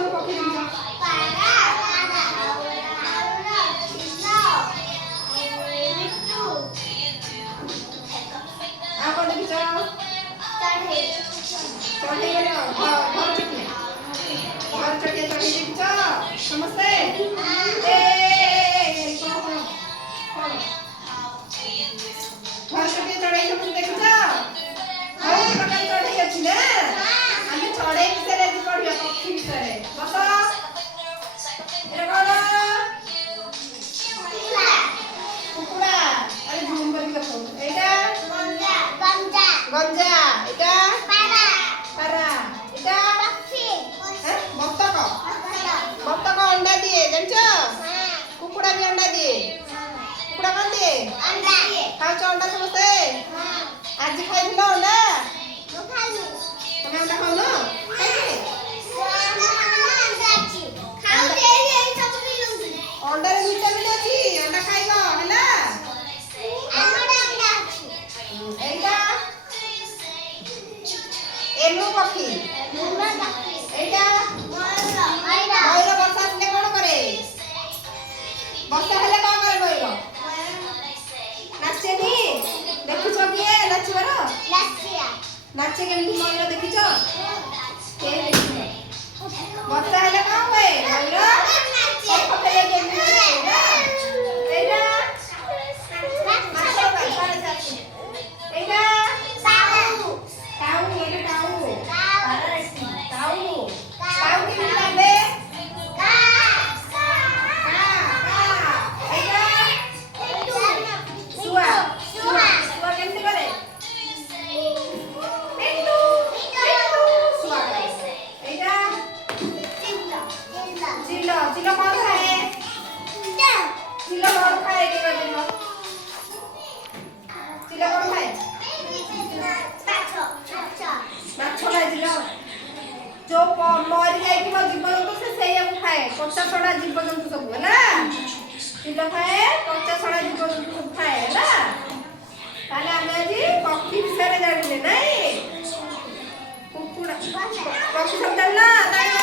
ସବୁ ପକ୍ଷୀ ଦେଖିଛ? ଆଉ କଣ ଦେଖିଛ? ଚଢ଼େଇ ମାନେ ଘର ଚଟିଆ ଚଢ଼େଇ ଦେଖିଛ ସମସ୍ତେ? କଣ ଘର ଚଟିଆ ଚଢ଼େଇ ସମସ୍ତେ ଦେଖିଛ? ବହୁତ ପ୍ରକାର ଚଢ଼େଇ ଅଛି ନା? ଆମେ ଚଢ଼େଇ ବିଷୟରେ ଆଜି ପଢିବା, ପକ୍ଷୀ ବିଷୟରେ। ବସ। ଏଟା କଣ? କୁକୁଡ଼ା। ଆରେ ଝୁମ୍ କରିକି ଦେଖ। ଏଇଟା ଗଞ୍ଜା। ଏଇଟା ପାରା। ଏଇଟା ବତକ। ବତକ ଅଣ୍ଡା ଦିଏ ଜାଣିଛ? କୁକୁଡ଼ା ବି ଅଣ୍ଡା ଦିଏ। କୁକୁଡ଼ା କଣ ଦିଏ? ଖାଉଛ ଅଣ୍ଡା ସମସ୍ତେ? ଆଜି ଖାଇଥିଲ ଅଣ୍ଡା? ତମେ ଅଣ୍ଡା ଖାଉନ? ଅଣ୍ଡାରେ ଭିଟାମିନ୍ ଅଛି, ଅଣ୍ଡା ଖାଇବ ହେଲା। ଏଇଟା ଏମୁ ପକ୍ଷୀ। ଏଇଟା ମୟୂର ବର୍ଷା ଆସିଲେ କଣ କରେ? ବର୍ଷା ହେଲେ କଣ କରେ ମୟୂର? ନାଚେନି? ଦେଖିଛ କିଏ ନାଚିବାର? ନାଚେ କେମିତି ମୟୂର ଦେଖିଛ? କେହି ଦେଖିଛ? ବର୍ଷା ହେଲେ କଣ ହୁଏ? ମୟୂର ପଖେରେ କେମିତି ନାଚେ ନା? ଏଇଟା ଏଇଟା କାଉ। ଏଇଟା କାଉ। କାଉ କେମିତି ଲାଗେ? ଶୁଆ କେମିତି କରେ? ଏଇଟା ଚିଲ କଣ ଖାଏ? ଚିଲ କଣ ଖାଏ? ଚିଲ କଣ ଖାଏ? ମାଛ ଖାଏ ଚିଲ। ଯୋଉ ମରି ଯାଇଥିବ ଜୀବଜନ୍ତୁ ସେ ସେଇଆକୁ ଖାଏ, ପଚା ସଢା ଜୀବଜନ୍ତୁ ସବୁ ହେଲା। ଚିଲ ଖାଏ, ପଚା ସଢା ଜୀବଜନ୍ତୁ ସବୁ ଖାଏ ହେଲା। ତାହେଲେ ଆମେ ଆଜି ପକ୍ଷୀ ବିଷୟରେ ଜାଣିଲେ ନାଇଁ? କୁକୁଡ଼ା ପକ୍ଷୀ ସବୁ ଜାଣିଲ?